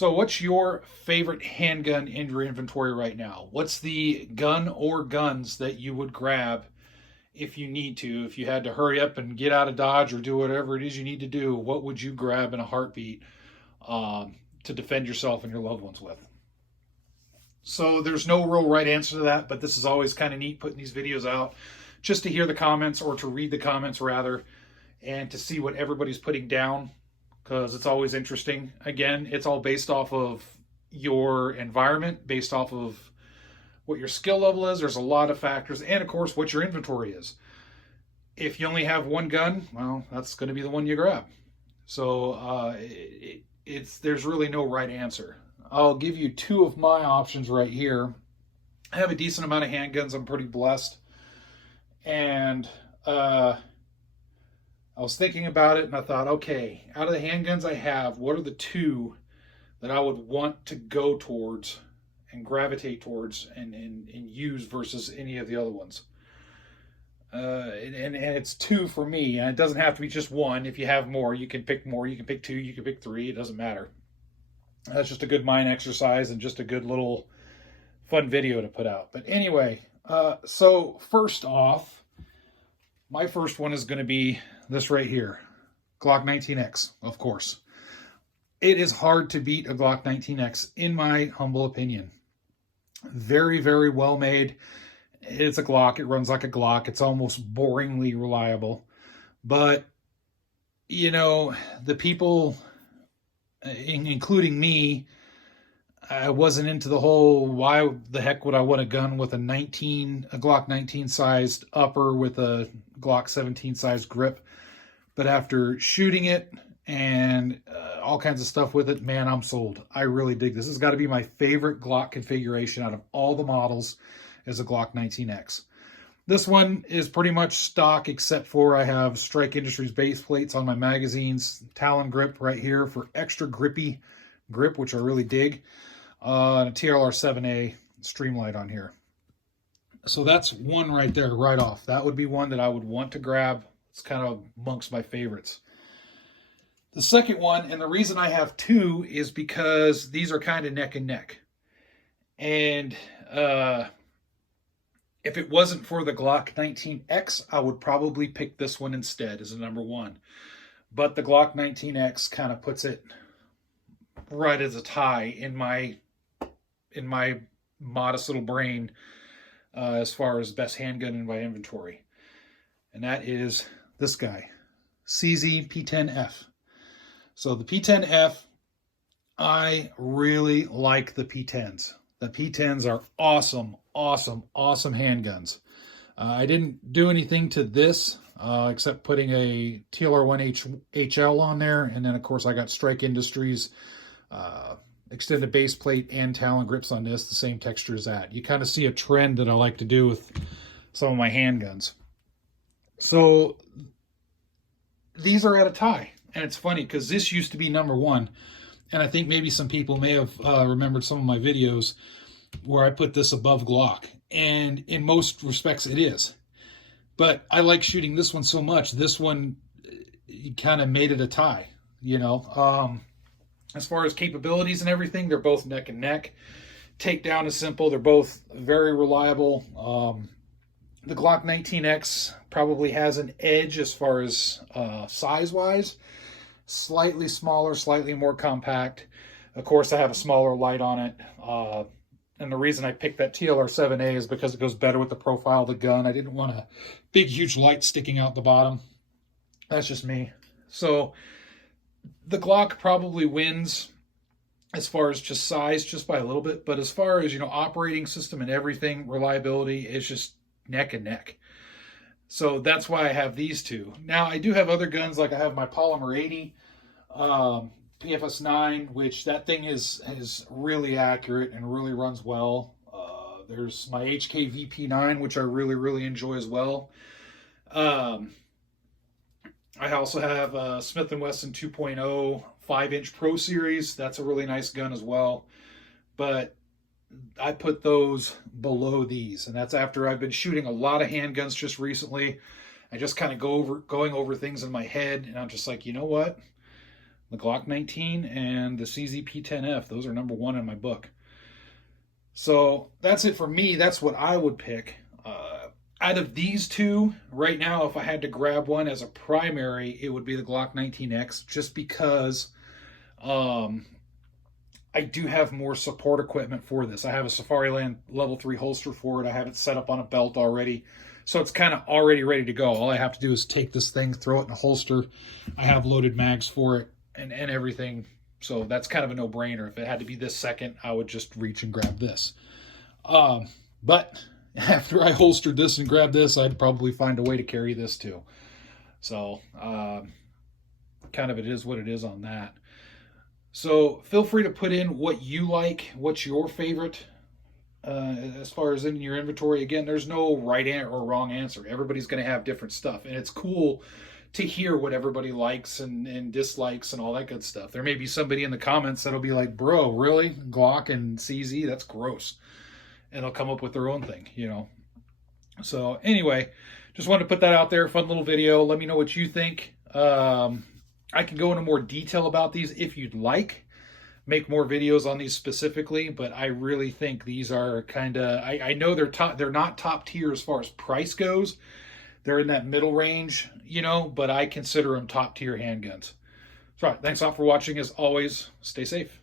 So what's your favorite handgun in your inventory right now? What's the gun or guns that you would grab if you need to? If you had to hurry up and get out of Dodge or do whatever it is you need to do, what would you grab in a heartbeat to defend yourself and your loved ones with? So there's no real right answer to that, but this is always kind of neat putting these videos out just to hear the comments, or to read the comments rather, and to see what everybody's putting down, because it's always interesting. Again, it's all based off of your environment, based off of what your skill level is. There's a lot of factors, and of course what your inventory is. If you only have one gun, well, that's going to be the one you grab. So there's really no right answer. I'll give you two of my options right here. I have a decent amount of handguns. I'm pretty blessed. And I was thinking about it, and I thought, okay, out of the handguns I have, what are the two that I would want to go towards and gravitate towards and use versus any of the other ones? And it's two for me, and it doesn't have to be just one. If you have more, you can pick more. You can pick two, you can pick three. It doesn't matter. That's just a good mind exercise and just a good little fun video to put out. But anyway, so first off, my first one is going to be this right here, Glock 19X, of course. It is hard to beat a Glock 19X, in my humble opinion. Very, very well made. It's a Glock. It runs like a Glock. It's almost boringly reliable. But, you know, the people, including me, I wasn't into the whole, why the heck would I want a gun with a Glock 19 sized upper with a Glock 17 sized grip. But after shooting it and all kinds of stuff with it, man, I'm sold. I really dig this. This has got to be my favorite Glock configuration out of all the models, is a Glock 19X. This one is pretty much stock, except for I have Strike Industries base plates on my magazines, Talon grip right here for extra grippy grip, which I really dig, and a TLR 7A Streamlight on here. So that's one right there, right off. That would be one that I would want to grab. It's kind of amongst my favorites. The second one, and the reason I have two, is because these are kind of neck and neck. And if it wasn't for the Glock 19X, I would probably pick this one instead as a number one. But the Glock 19X kind of puts it right as a tie in my modest little brain as far as best handgun in my inventory. And that is this guy, CZ P10F. So the P10F, I really like the P10s. The P10s are awesome, awesome, awesome handguns. I didn't do anything to this except putting a TLR1 HL on there. And then, of course, I got Strike Industries extended base plate and Talon grips on this, the same texture as that. You kind of see a trend that I like to do with some of my handguns. So these are at a tie. And it's funny because this used to be number one. And I think maybe some people may have remembered some of my videos where I put this above Glock. And in most respects, it is. But I like shooting this one so much. This one kind of made it a tie, you know. As far as capabilities and everything, they're both neck and neck. Takedown is simple. They're both very reliable. The Glock 19X probably has an edge as far as size-wise. Slightly smaller, slightly more compact. Of course, I have a smaller light on it. And the reason I picked that TLR 7A is because it goes better with the profile of the gun. I didn't want a big, huge light sticking out the bottom. That's just me. So the Glock probably wins as far as just size, just by a little bit. But as far as, you know, operating system and everything, reliability, it's just neck and neck. So that's why I have these two. Now, I do have other guns, like I have my Polymer 80, PFS 9, which that thing is really accurate and really runs well. There's my HK VP9, which I really, really enjoy as well. I also have Smith & Wesson 2.0 5-inch Pro Series. That's a really nice gun as well. But I put those below these, and that's after I've been shooting a lot of handguns just recently. I just kind of going over things in my head, and I'm just like, you know what? the Glock 19 and the CZ P10F. Those are number one in my book. So that's it for me. That's what I would pick. Out of these two, right now, if I had to grab one as a primary, it would be the Glock 19X, just because I do have more support equipment for this. I have a Safariland level 3 holster for it. I have it set up on a belt already. So it's kind of already ready to go. All I have to do is take this thing, throw it in a holster. I have loaded mags for it and everything. So that's kind of a no-brainer. If it had to be this second, I would just reach and grab this. But after I holstered this and grabbed this, I'd probably find a way to carry this too. So kind of it is what it is on that. So feel free to put in what you like, what's your favorite as far as in your inventory. Again, there's no right or wrong answer. Everybody's going to have different stuff, and it's cool to hear what everybody likes and dislikes and all that good stuff. There may be somebody in the comments that'll be like, bro, really? Glock and CZ? That's gross. And they'll come up with their own thing, you know. So anyway, just wanted to put that out there. Fun little video. Let me know what you think. I can go into more detail about these if you'd like. Make more videos on these specifically, but I really think these are kind of, I know they're not top tier as far as price goes. They're in that middle range, you know, but I consider them top tier handguns. So, all right, thanks a lot for watching. As always, stay safe.